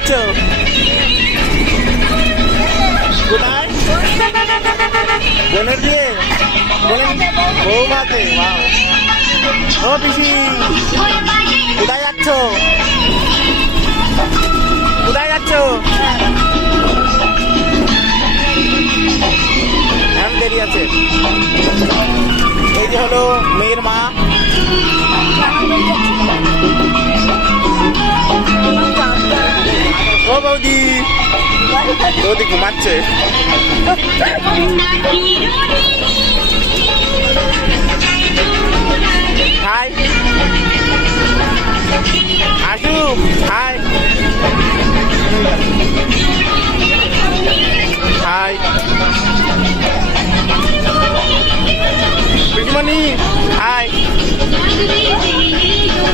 যাচ্ছ? কোথায়? বোনের বিয়ে? বউ ভাতে? ও পিসি, কোথায় যাচ্ছ? কোথায় যাচ্ছ? এখন দেরি আছে। এই যে হলো মেয়ের মা। ও বৌদি, বৌদি ঘুমাচ্ছে। হাই আসু, হাই হাই পিসমণি, হাই।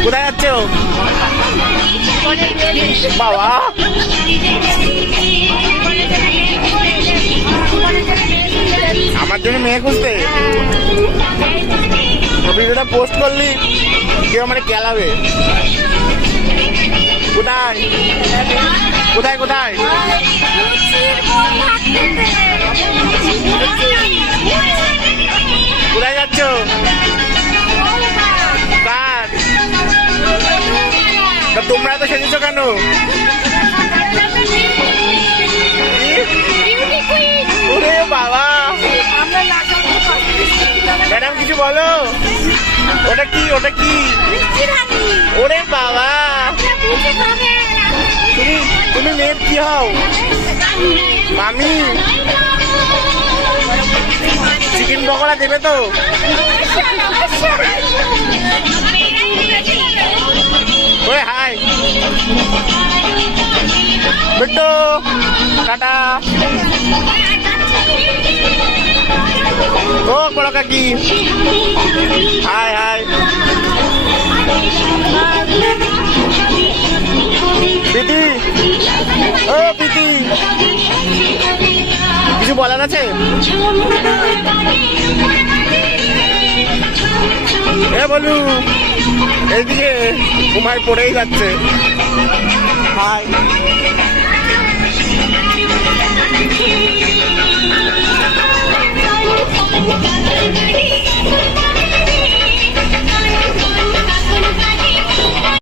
কোথায় যাচ্ছ বাবা? আমার জন্য মেয়ে খুঁজতে? ভিডিওটা পোস্ট করলি কেউ মানে কেলাবে। কোথায় কোথায় কোথায়? কোথায় যাচ্ছ? কার? তোমরা তো সেজেছ কেন? ওরে বাবা, ম্যাডাম কিছু বলো। ওটা কি? ওটা কি? ওরে বাবা, তুমি মেয়ের কি হও? মামি, চিকেন পকোড়া দেবে তো? ওরে হাই বিট্টু, টাটা। ও বড় কাকি, হাই হাই। প্রীতি, ও প্রীতি, কিছু বলার আছে? এ বলু, এইদিকে ঘুমায় পড়েই যাচ্ছে। হাই।